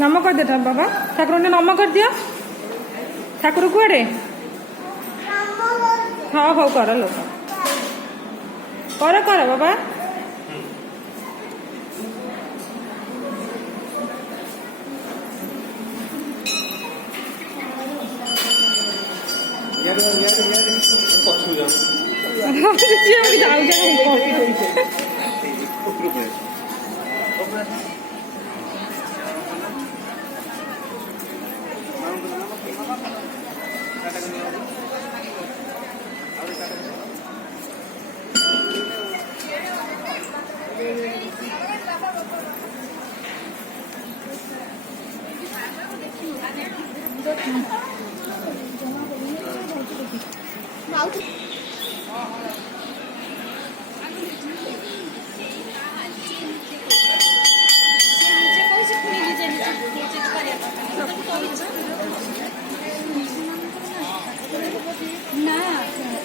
नम कर दे बाबा ठाकुर ने नम कर दिया ठाकुर कुआड़े हाँ हो कर लो कर बाबा